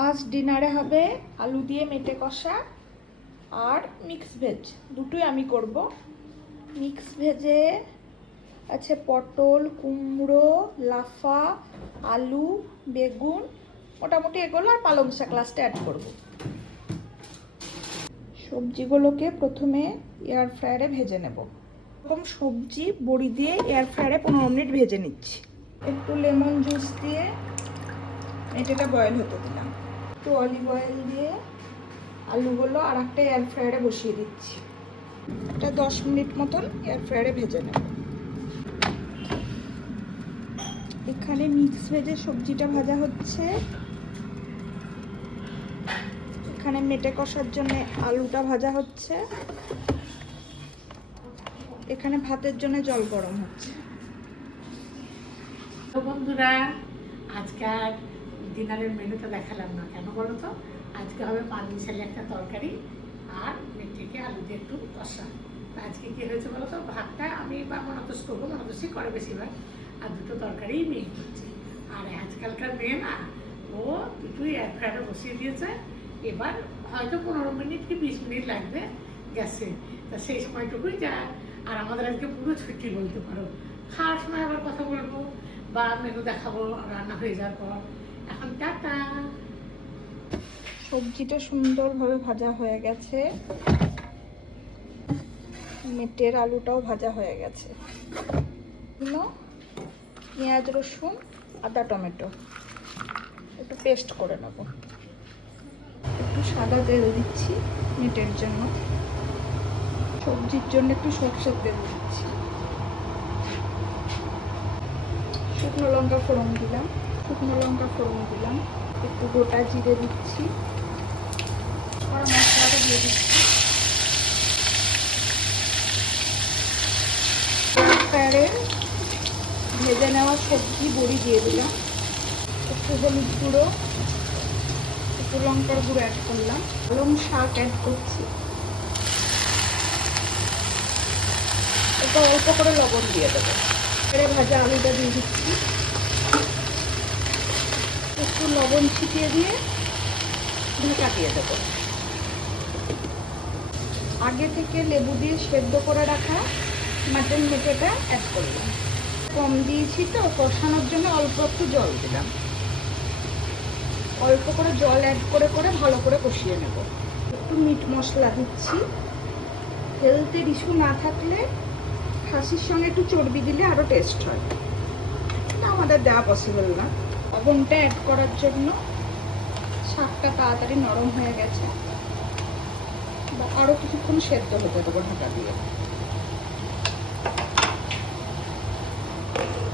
আজ ডিনারে হবে আলু দিয়ে মেটে কষা আর মিক্স ভেজ, দুটোই আমি করব। মিক্স ভেজে আছে পটল, কুমড়ো, লাফা, আলু, বেগুন, মোটামুটি এগুলো, আর পালং শাক লাস্টে অ্যাড করব। সবজিগুলোকে প্রথমে এয়ার ফ্রায়ারে ভেজে নেব। এরকম সবজি বড়ি দিয়ে এয়ার ফ্রায়ারে 15 মিনিট ভেজে নিচ্ছি। একটু লেমন জুস দিয়ে এটা বয়েল হতে দিলাম। একটু অলিভ অয়েল দিয়ে আলুগুলো আর একটা এয়ার ফ্রায়ারে বসিয়ে দিচ্ছি। এটা 10 মিনিট মতন এয়ার ফ্রায়ারে ভেজে নেব। এখানে মিক্স ভেজে সবজিটা ভাজা হচ্ছে। এখানে মেটে কষার জন্য আলুটা ভাজা হচ্ছে। এখানে ভাতের জন্য জল গরম হচ্ছে। তো বন্ধুরা, আজকে আর ডিনারের মেনুটা দেখালাম না, কেন বলো তো? আজকে হবে পাঁচমিশালি একটা তরকারি আর মেথিকে আলু দিয়ে একটু কষা। আজকে কি হয়েছে বলো তো? ভাতটা আমি বা মনাতোষ করবো, মনাতোষই করে বেশিরভাগ, আর দুটো তরকারিই মেয়ে করছে। আর আজকালকার মেয়ে না, ও দুটোই এয়ার ফ্রায়ারে বসিয়ে দিয়েছে। এবার হয়তো 15 মিনিট কি 20 মিনিট লাগবে গ্যাসে, তা সেই সময়টুকুই যা। আর আমাদের আজকে পুরো ছুটি বলতে পারো। খাওয়ার সময় আবার কথা বলবো বা মেনু দেখাবো রান্না হয়ে যাওয়ার পর। এখন টাটা। সবজিটা সুন্দরভাবে ভাজা হয়ে গেছে, মেটের আলুটাও ভাজা হয়ে গেছে। পেঁয়াজ, রসুন, আদা, টমেটো একটু পেস্ট করে নেব। একটু সাদা তেল দিচ্ছি মেটের জন্য, সবজির জন্য একটু সরষের তেল দিচ্ছি। শুকনো লঙ্কা ফোড়ন দিলাম, একটু গোটা জিরে দিচ্ছি, আর মশলাটা দিয়ে দিচ্ছি। ফ্রায়ারে ভেজে নেওয়া সবজি বড়ি দিয়ে দিলাম, একটু হলুদ গুঁড়ো, একটু লঙ্কার গুঁড়ো অ্যাড করলাম, পালং শাক অ্যাড করছি। এটা অল্প করে লবণ দিয়ে দেবো। ভাজা আলুটা দিয়ে দিচ্ছি, একটু লবণ ছিটিয়ে দিয়ে ঢাকা দিয়ে দেবো। আগে থেকে লেবু দিয়ে সেদ্ধ করে রাখা মাটন মেটেটা অ্যাড করলাম। কম দিয়েছি তো, কষানোর জন্য অল্প একটু জল দিলাম। অল্প করে জল অ্যাড করে করে ভালো করে কষিয়ে নেব। একটু মিট মশলা দিচ্ছি। হেলথের ইস্যু না থাকলে খাসির সঙ্গে একটু চর্বি দিলে আরও টেস্ট হয়, এটা আমাদের দেওয়া পসিবল না। লবণটা অ্যাড করার জন্য শাকটা তাড়াতাড়ি নরম হয়ে গেছে, বা আরও কিছুক্ষণ সেদ্ধ হতে দেবো ঢাকা দিয়ে।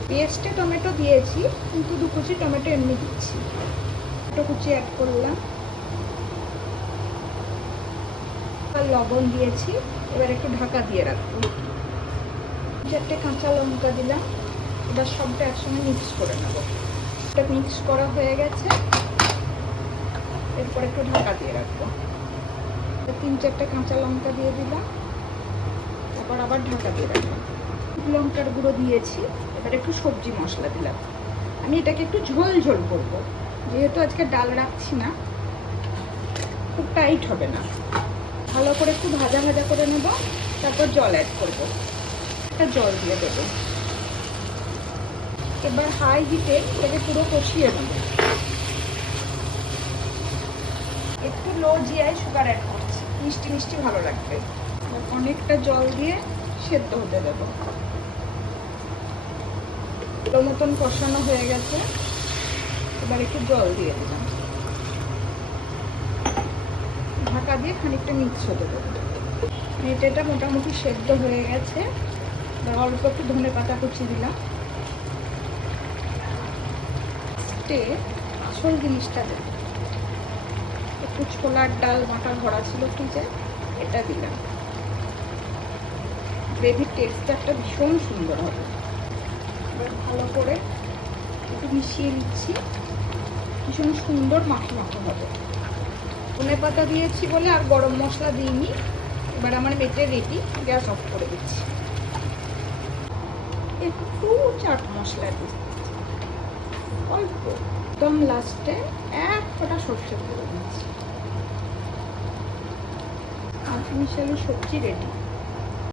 পেস্টে টমেটো দিয়েছি, কিন্তু 2 কুচি টমেটো এমনি দিচ্ছি। টমেটো কুচি অ্যাড করলাম, আর লবণ দিয়েছি। এবার একটু ঢাকা দিয়ে রাখবো। 4টে কাঁচা লঙ্কা দিলাম। এবার সবটা একসঙ্গে মিক্স করে নেব। এটা মিক্স করা হয়ে গেছে, এরপর একটু ঢাকা দিয়ে রাখবো। 3-4টে কাঁচা লঙ্কা দিয়ে দিলাম, তারপর আবার ঢাকা দিয়ে রাখলাম। লঙ্কার গুঁড়ো দিয়েছি। এবার একটু সবজি মশলা দিলাম। আমি এটাকে একটু ঝোল ঝোল করবো, যেহেতু আজকে ডাল রাখছি না, খুব টাইট হবে না। ভালো করে একটু ভাজা ভাজা করে নেব, তারপর জল অ্যাড করবো। একটা জল দিয়ে দেবো। এবার হাই হিটে এটাকে পুরো কষিয়ে নেব। একটু লো জিরায় সুগার অ্যাড করছি, মিষ্টি মিষ্টি ভালো লাগবে। অনেকটা জল দিয়ে সেদ্ধ হতে দেবো। ভালো মতন কষানো হয়ে গেছে, এবার একটু জল দিয়ে দিলাম। ঢাকা দিয়ে খানিকটা মিক্স হতে দেবো। মেটেটা মোটামুটি সেদ্ধ হয়ে গেছে। এবার অল্প একটু ধনে পাতা কুচি দিলাম। আসল জিনিসটা দেব, একটু ছোলার ডাল বাটা ভরা ছিল ফ্রিজে, এটা দিলাম। গ্রেভির টেক্সচারটা ভীষণ সুন্দর হবে। এবার ভালো করে একটু মিশিয়ে নিচ্ছি, ভীষণ সুন্দর মাখো মাখো হবে। ধনে পাতা দিয়েছি বলে আর গরম মশলা দিইনি। এবার আমার মেটে রেডি, গ্যাস অফ করে দিচ্ছি। একটু চাট মশলা দিচ্ছি অল্প। একদম লাস্টে এক ফোঁটা সর্ষের গুঁড়ো দিচ্ছি। পাঁচমিশালি সবজি রেডি।